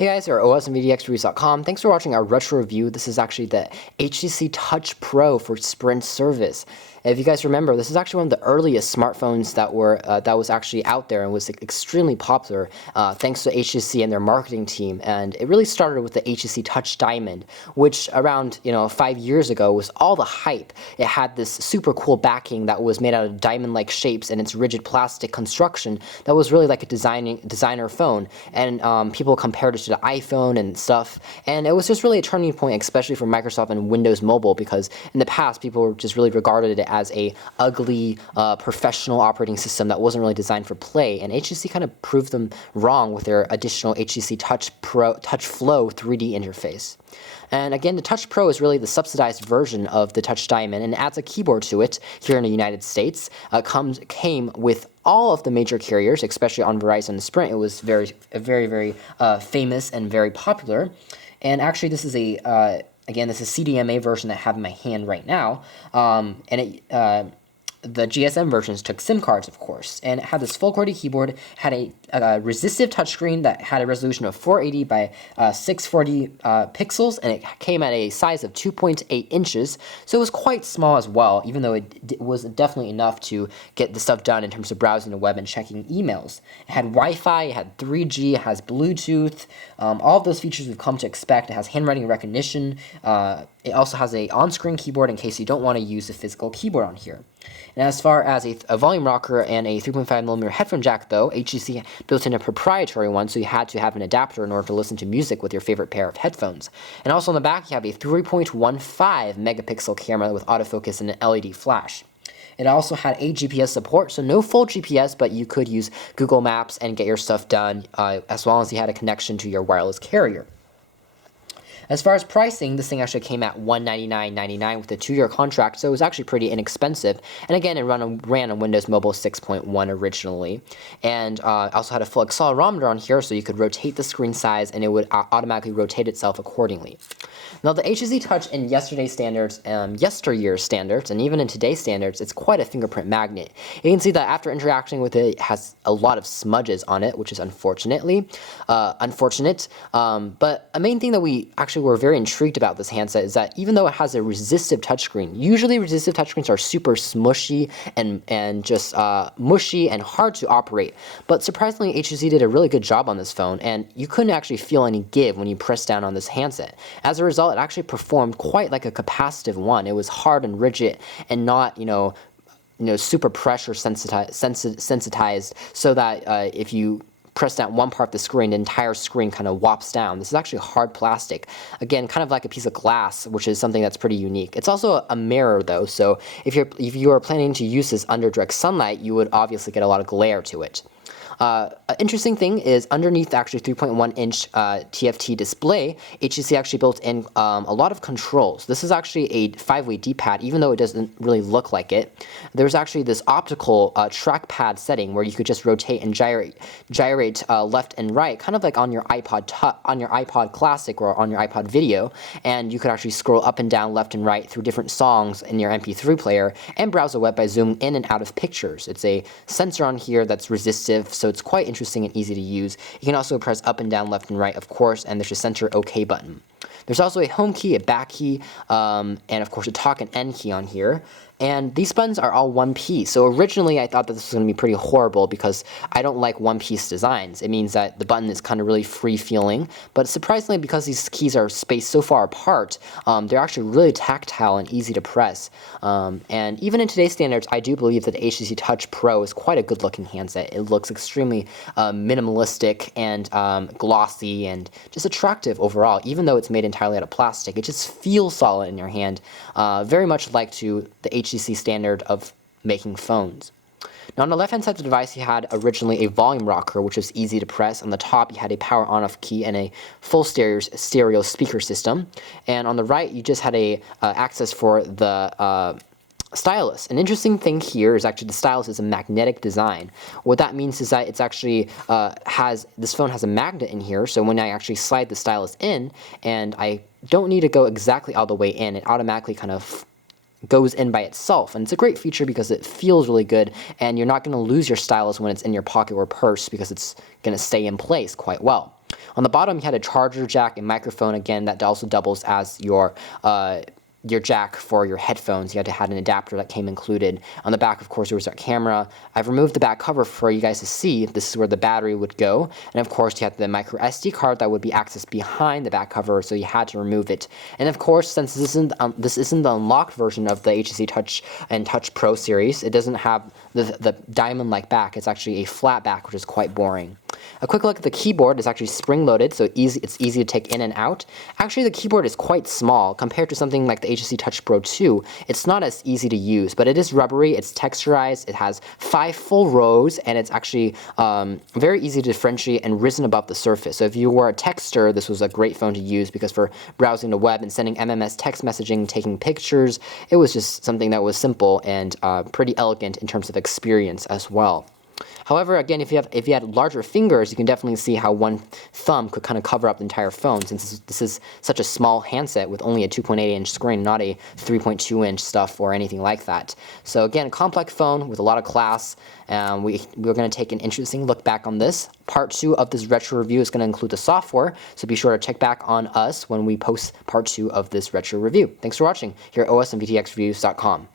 Hey guys, we're OS and VDXReviews.com. Thanks for watching our retro review. This is actually the HTC Touch Pro for Sprint service. If you guys remember, this is actually one of the earliest smartphones that was actually out there and was extremely popular thanks to HTC and their marketing team. And it really started with the HTC Touch Diamond, which around 5 years ago was all the hype. It had this super cool backing that was made out of diamond-like shapes and its rigid plastic construction that was really like a designer phone. And people compared it to the iPhone and stuff. And it was just really a turning point, especially for Microsoft and Windows Mobile, because in the past people were just really regarded it as a ugly professional operating system that wasn't really designed for play, and HTC kind of proved them wrong with their additional HTC Touch Flow 3D interface. And again, the Touch Pro is really the subsidized version of the Touch Diamond and adds a keyboard to it here in the United States. Came with all of the major carriers, especially on Verizon and Sprint. It was very famous and very popular. And actually, this is again, this is CDMA version that I have in my hand right now, the GSM versions took SIM cards, of course, and it had this full QWERTY keyboard, had a resistive touchscreen that had a resolution of 480 by 640 pixels, and it came at a size of 2.8 inches, so it was quite small as well, even though it was definitely enough to get the stuff done in terms of browsing the web and checking emails. It had Wi-Fi, it had 3G, it has Bluetooth, all of those features we've come to expect. It has handwriting recognition. It also has a on-screen keyboard in case you don't want to use a physical keyboard on here. And as far as a volume rocker and a 3.5mm headphone jack, though, HTC built in a proprietary one, so you had to have an adapter in order to listen to music with your favorite pair of headphones. And also on the back, you have a 3.15 megapixel camera with autofocus and an LED flash. It also had a GPS support, so no full GPS, but you could use Google Maps and get your stuff done as long as you had a connection to your wireless carrier. As far as pricing, this thing actually came at $199.99 with a 2-year contract, so it was actually pretty inexpensive. And again, it ran on Windows Mobile 6.1 originally. And also had a full accelerometer on here, so you could rotate the screen size and it would automatically rotate itself accordingly. Now, the HTC Touch in yesterday's standards, yesteryear's standards, and even in today's standards, it's quite a fingerprint magnet. You can see that after interacting with it, it has a lot of smudges on it, which is unfortunate. But a main thing that we actually were very intrigued about this handset is that even though it has a resistive touchscreen, usually resistive touchscreens are super smushy and just mushy and hard to operate. But surprisingly, HTC did a really good job on this phone, and you couldn't actually feel any give when you pressed down on this handset. As a result, it actually performed quite like a capacitive one. It was hard and rigid and not, super pressure sensitized, so that if you press down one part of the screen, the entire screen kind of wops down. This is actually hard plastic. Again, kind of like a piece of glass, which is something that's pretty unique. It's also a mirror though, so if you are planning to use this under direct sunlight, you would obviously get a lot of glare to it. An interesting thing is underneath the actually 3.1-inch TFT display, HTC actually built in a lot of controls. This is actually a 5-way D-pad, even though it doesn't really look like it. There's actually this optical trackpad setting where you could just rotate and gyrate left and right, kind of like on your iPod Classic or on your iPod Video, and you could actually scroll up and down, left and right through different songs in your MP3 player and browse the web by zooming in and out of pictures. It's a sensor on here that's resistive, so it's quite interesting and easy to use. You can also press up and down, left and right, of course, and there's a center OK button. There's also a home key, a back key, and of course a talk and end key on here. And these buttons are all one piece. So originally I thought that this was going to be pretty horrible because I don't like one-piece designs. It means that the button is kind of really free-feeling. But surprisingly, because these keys are spaced so far apart, they're actually really tactile and easy to press. And even in today's standards, I do believe that the HTC Touch Pro is quite a good-looking handset. It looks extremely minimalistic and glossy and just attractive overall. Even though it's made entirely out of plastic, it just feels solid in your hand, very much like to the HTC standard of making phones. Now on the left hand side of the device, you had originally a volume rocker, which was easy to press. On the top, you had a power on-off key and a full stereo speaker system. And on the right, you just had a access for the stylus. An interesting thing here is actually the stylus is a magnetic design. What that means is that it's actually this phone has a magnet in here, so when I actually slide the stylus in and I don't need to go exactly all the way in, it automatically kind of goes in by itself, and it's a great feature because it feels really good, and you're not going to lose your stylus when it's in your pocket or purse because it's going to stay in place quite well. On the bottom, you had a charger jack and microphone, again, that also doubles as your jack for your headphones. You had to have an adapter that came included. On the back, of course, there was our camera. I've removed the back cover for you guys to see. This is where the battery would go. And of course, you had the micro SD card that would be accessed behind the back cover, so you had to remove it. And of course, since this isn't the unlocked version of the HTC Touch and Touch Pro series, it doesn't have the diamond-like back. It's actually a flat back, which is quite boring. A quick look at the keyboard. It's actually spring-loaded, so it's easy to take in and out. Actually, the keyboard is quite small compared to something like the HTC Touch Pro 2. It's not as easy to use, but it is rubbery, it's texturized, it has 5 full rows, and it's actually very easy to differentiate and risen above the surface. So if you were a texter, this was a great phone to use, because for browsing the web and sending MMS text messaging, taking pictures, it was just something that was simple and pretty elegant in terms of experience as well. However, again, if you had larger fingers, you can definitely see how one thumb could kind of cover up the entire phone, since this is such a small handset with only a 2.8-inch screen, not a 3.2-inch stuff or anything like that. So again, a complex phone with a lot of class. We're going to take an interesting look back on this. Part 2 of this retro review is going to include the software, so be sure to check back on us when we post part 2 of this retro review. Thanks for watching here at osandvtxreviews.com.